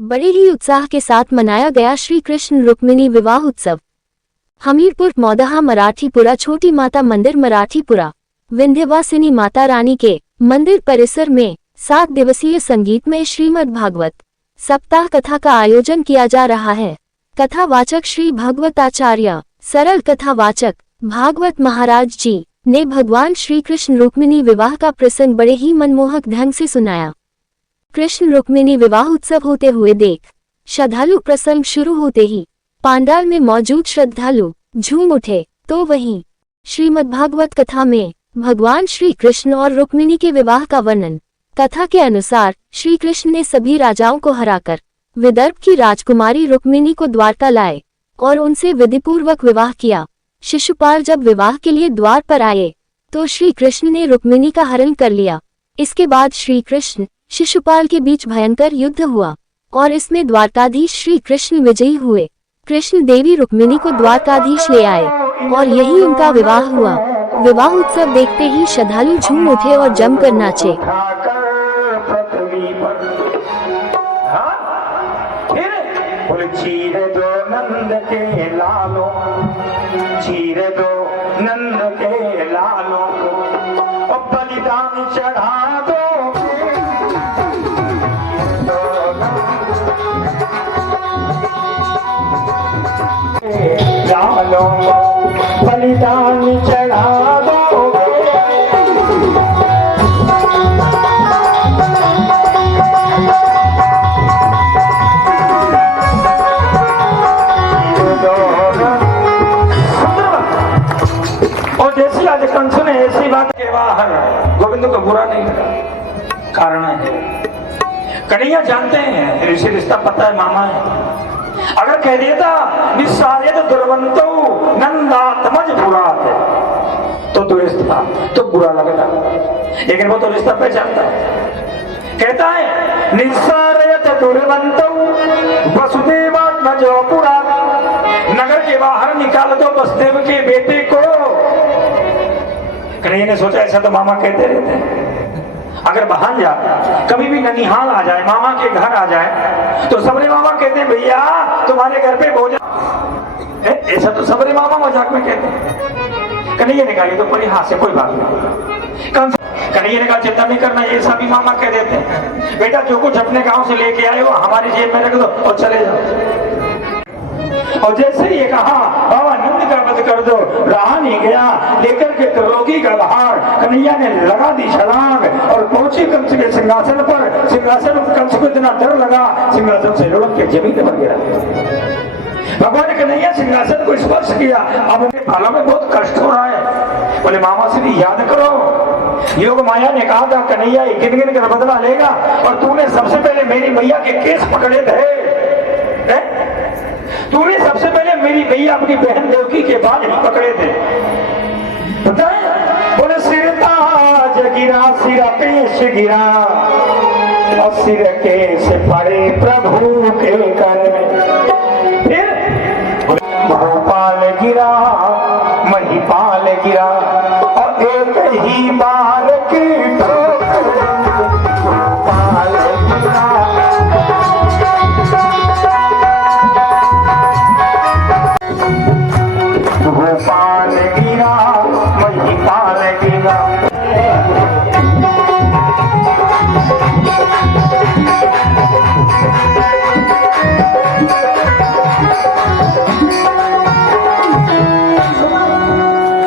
बड़े ही उत्साह के साथ मनाया गया श्री कृष्ण रुक्मिणी विवाह उत्सव। हमीरपुर मौदहा मराठीपुरा छोटी माता मंदिर मराठीपुरा विंध्यवासिनी माता रानी के मंदिर परिसर में 7 दिवसीय संगीतमय श्रीमद् भागवत सप्ताह कथा का आयोजन किया जा रहा है। कथावाचक श्री भगवताचार्य सरल कथावाचक भागवत महाराज जी ने भगवान श्री कृष्ण रुक्मिणी विवाह का प्रसंग बड़े ही मनमोहक ढंग से सुनाया। कृष्ण रुक्मिणी विवाह उत्सव होते हुए देख श्रद्धालु प्रसंग शुरू होते ही पांडाल में मौजूद श्रद्धालु झूम उठे। तो वहीं श्रीमद्भागवत कथा में भगवान श्री कृष्ण और रुक्मिणी के विवाह का वर्णन। कथा के अनुसार श्री कृष्ण ने सभी राजाओं को हराकर विदर्भ की राजकुमारी रुक्मिणी को द्वारका लाए और उनसे विधिपूर्वक विवाह किया। शिशुपाल जब विवाह के लिए द्वार पर आए तो श्री कृष्ण ने रुक्मिणी का हरण कर लिया। इसके बाद श्री कृष्ण शिशुपाल के बीच भयंकर युद्ध हुआ और इसमें द्वारकाधीश श्री कृष्ण विजयी हुए। कृष्ण देवी रुक्मिणी को द्वारकाधीश ले आए और यही उनका विवाह हुआ। विवाह उत्सव देखते ही श्रद्धालु झूम उठे और जमकर नाचे। चीर दो नंद के लालो, चीर दो नंद के लालो, और बलिदान चढ़ा दो लालो, बलिदान चढ़ा दो। कंस ने ऐसी बात के बाहर गोविंद को बुरा नहीं लगा। कारण है कन्हैया जानते हैं ऋषि रिश्ता पता है, मामा है। अगर कह देता निस्सारे तो दुर्वंतो नंदात्मज बुरा है तो द्वेष था तो बुरा लगता, लेकिन वो तो रिश्ता पहचानता है। कहता है निस्सारे तो दुर्वंतो वसुदेवात्मजो पुरा, नगर के बाहर निकाल दो वसुदेव के बेटे को। कन्हैया ने सोचा ऐसा तो मामा कहते रहते हैं, अगर भांजा कभी भी ननिहाल आ जाए, मामा के घर आ जाए, तो सबरे मामा कहते हैं भैया तुम्हारे घर पे भोजन। ऐसा तो सबरे मामा मजाक में कहते हैं। कन्हैया ने कहा ये तो बड़ी हाथ से कोई बात नहीं। कन्हैया ने कहा चिंता नहीं करना, ये सभी मामा कह देते हैं बेटा जो कुछ अपने गांव से लेके आए वो हमारी जेब में रख दो और चले जाओ। और जैसे ये कहा बाबा नंद का वध कर दो, रहा नहीं गया, लेकर के त्रिलोकी का बाहर कन्हैया ने लगा दी छलांग और पहुंची कंस के सिंहासन पर। सिंहासन कंस को इतना डर लगा सिंहासन से लुढ़क के जमीन पर गिरा। भगवान ने कन्हैया सिंहासन को स्पर्श किया। अब उनके बालों में बहुत कष्ट हो रहा है। बोले मामा श्री याद करो योग माया ने कहा था कन्हैया गिन गिन कर बदला लेगा, और तूने सबसे पहले मेरी मैया के केस पकड़े थे। तूने सबसे पहले मेरी मैया अपनी बहन देवकी के बाल ही पकड़े थे। पता है बोले सिर ताज गिरा सिर पेश गिरा और सिर केस पड़े प्रभु के कर में। फिर भोपाल गिरा महिपाल गिरा और एक ही बार की भोपाल गिरा। भोपाल गिरा महिपाल गिरा।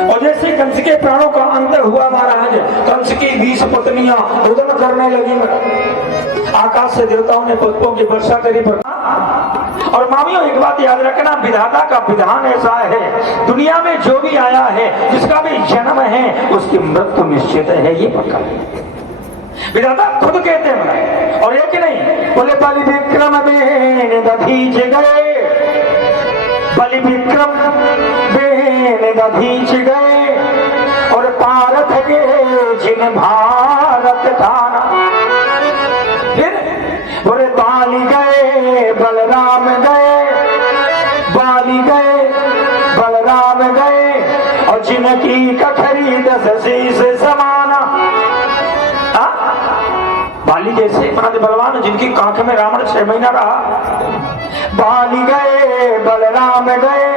और जैसे कंस के प्राणों का अंत हुआ महाराज, कंस की 20 पत्नियां रुदन करने लगी। आकाश से देवताओं ने पुष्पों की वर्षा करी। और मामियों एक बात याद रखना, विधाता का विधान ऐसा है दुनिया में जो भी आया है जिसका भी जन्म है उसकी मृत्यु निश्चित है, ये पक्का विधाता खुद कहते हैं। और एक नहीं बोले बलि विक्रम बेन दधीच गए, बलि विक्रम बेन दधीच गए और पारथ के जिन भारत थाना। फिर बोले बाली गए बलराम गए, बाली गए बलराम गए और जिनकी कखरी 10 शीश समाना। बाली जैसे बलवान जिनकी कांख में रावण 6 महीना रहा। बाली गए बलराम गए,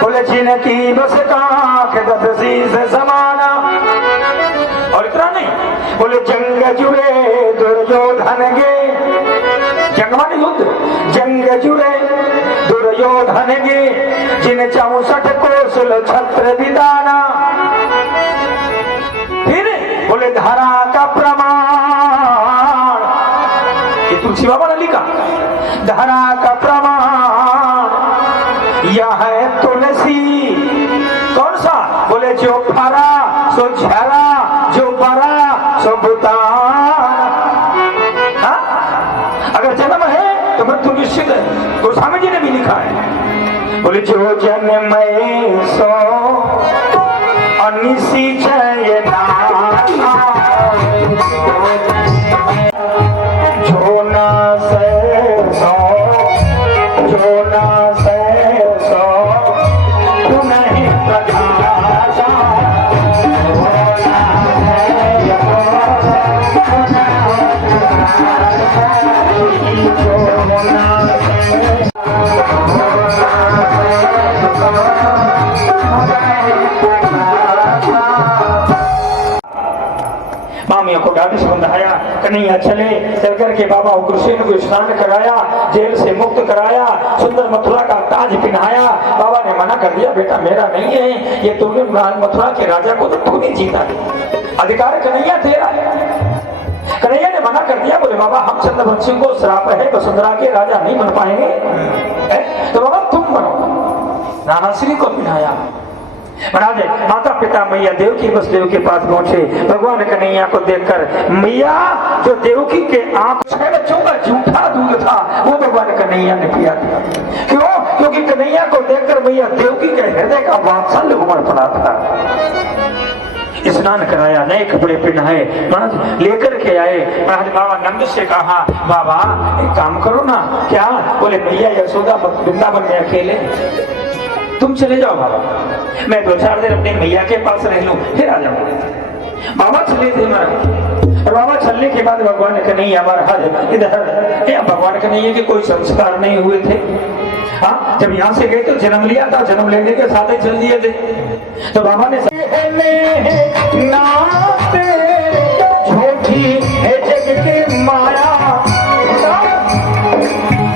बोले जिनकी बस कांख 10 शीश समाना। और इतना नहीं, बोले जंग जुड़े दुर्योधन गे, जंग माने युद्ध, जंग जुड़े दुर्योधन गे, जिन 64 कोसल छत्र विदाना। फिर बोले धरा का प्रमाण, ये तुलसी बाबा ने लिखा, धरा का प्रमाण यह है तुलसी। कौन सा? बोले जो फरा सो झरा, जो बरा सो बुतान। अगर जन्म है तो मृत्यु निश्चित है, गोस्वामी जी ने भी लिखा है। बोले जो जन्म सो अनिश्चय नाना, जो ना से सो, जो ना से सो तू नहीं प्रकाशा। मामियों को गाड़ी से बंधाया, कन्हैया चले, चल करके बाबा उग्रसेन को स्नान कराया, जेल से मुक्त कराया, सुंदर मथुरा का ताज पहनाया। बाबा ने मना कर दिया, बेटा मेरा नहीं है, ये तूने मथुरा के राजा को तो तूने जीता, अधिकार कन्हैया तेरा है। कन्हैया ने मना कर दिया, बोले बाबा हम चंद्रवंशी को श्राप है, वसुंधरा के राजा नहीं बन पाएंगे, तो बाबा तुम बनो। रामाश्री को पहनाया। महाराज माता पिता मैया देवकी वसुदेव के पास पहुंचे। भगवान कन्हैया को देखकर मैया, जो देवकी के आंख 6 बच्चों का झूठा दूध था वो भगवान कन्हैया ने पिया था। क्यों? क्योंकि कन्हैया को देखकर मैया देवकी के हृदय का वात्सल्य उमड़ पड़ा था। स्नान कराया, नए कपड़े पहनाए, महाराज लेकर के आए। महाराज बाबा नंद से कहा, बाबा एक काम करो ना। क्या? बोले मैया यशोदा वृंदावन में अकेले, तुम चले जाओ बाबा, मैं 2-4 दिन अपने मैया के पास रह लूं, फिर आ जाऊंगा। बाबा चले थे महाराज, और बाबा चलने के बाद भगवान कन्हैया महाराज इधर, भगवान कन्हैया के कोई संस्कार नहीं हुए थे। हाँ, जब यहाँ से गए तो जन्म लिया था, जन्म लेने के साथ ही चल दिए थे। तो बाबा ने झूठी है जग की माया,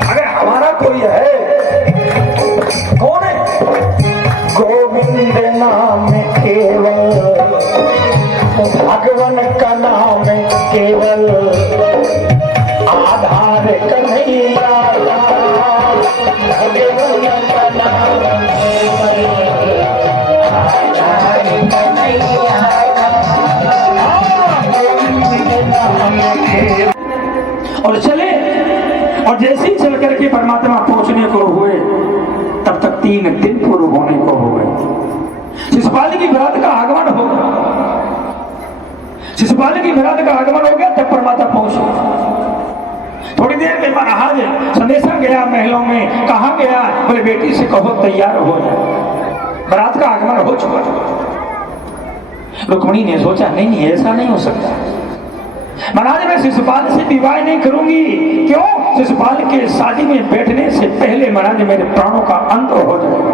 अगर हमारा कोई है, कौन है? गोविंद नाम केवल, भगवान का नाम केवल, आधार कन्हैया, भगवान का नाम केवल, आधार कन्हैया, और चले। और जैसे ही चल करके परमात्मा पहुंचने को हुए, तब तक 3 दिन पूर्व होने को हो गए। शिशुपाल की बरात का आगमन हो गया, शिशुपाल की बरात का आगमन हो गया, तब परमात्मा पहुंचे। थोड़ी देर में महाराज संदेशा गया महलों में, कहा गया, बोले बेटी से कहो तैयार हो जाए, बरात का आगमन हो चुका। रुक्मिणी ने सोचा नहीं ऐसा नहीं हो सकता, महाराज मैं शिशुपाल से विवाह नहीं करूंगी। क्यों? शिशुपाल के शादी में बैठने से पहले महाराज मेरे प्राणों का अंत हो जाएगा।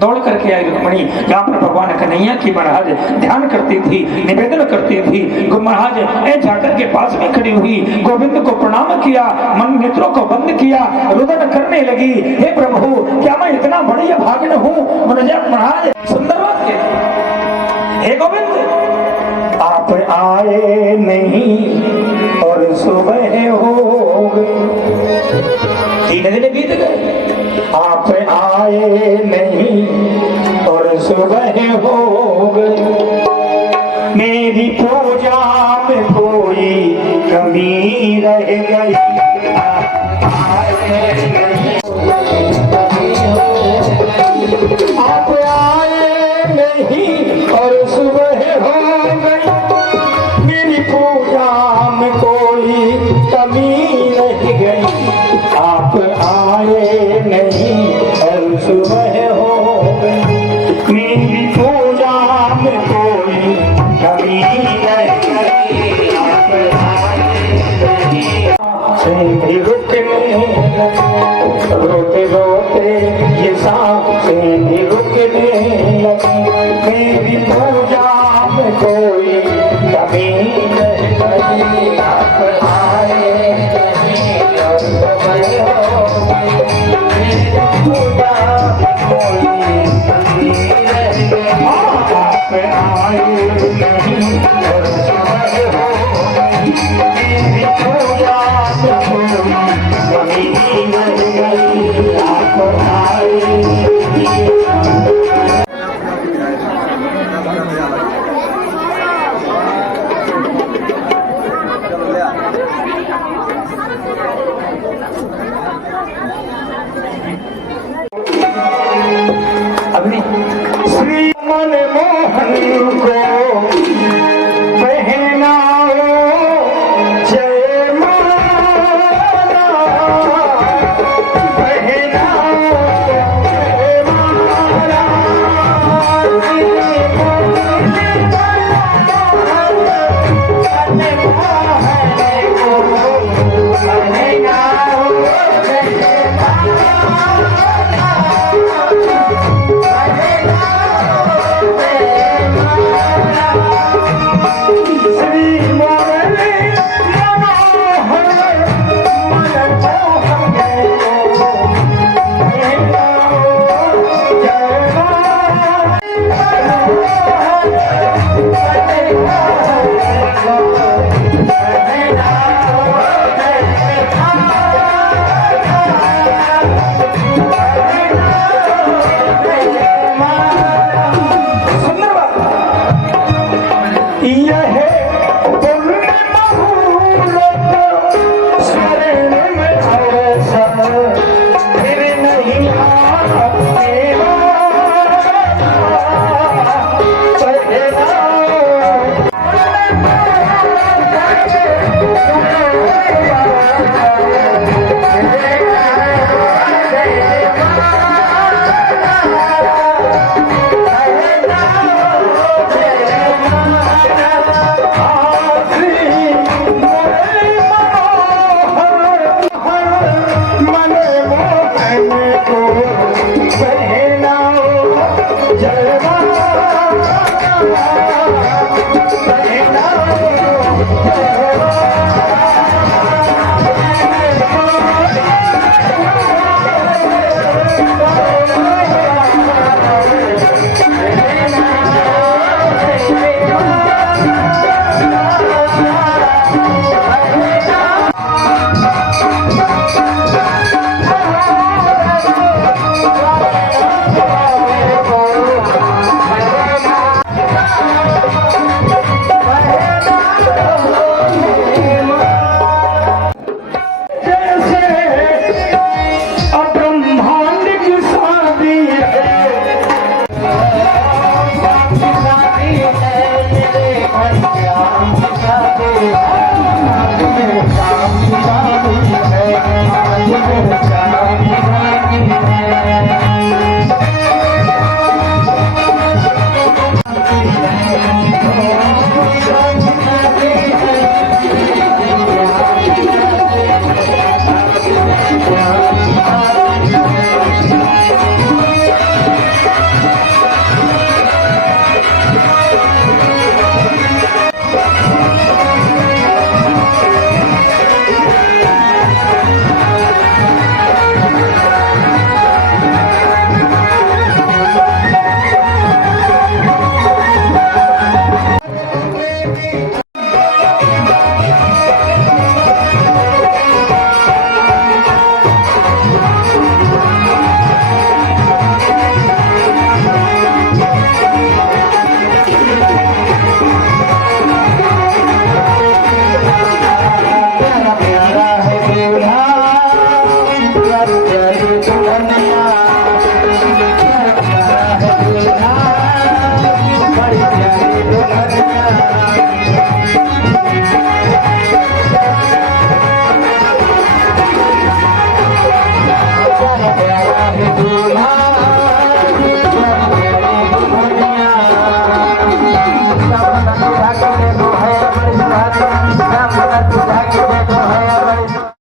दौड़ करके आई रुक्मिणी, जहाँ पर भगवान कन्हैया की महाराज ध्यान करती थी, निवेदन करती थी। महाराज जाकर के पास में खड़ी हुई, गोविंद को प्रणाम किया, मन नेत्रों को बंद किया, रुदन करने लगी, हे प्रभु क्या मैं इतना बड़ी भागिन हूँ? महाराज सुंदर बात के, हे गोविंद आप आए नहीं और सुबह हो गई, 3 दिन बीत गए, आप आए नहीं और सुबह हो गई, मेरी पूजा में कोई कमी रह गई, आप आए नहीं, आप आए नहीं और सुबह हो गई, मेरी पूजा में कोई कमी रह गई, आप आए नहीं और सुबह हो गई, मेरी पूजा में कोई कमी रह गई, आप आए नहीं। रोते रोते ये सांसें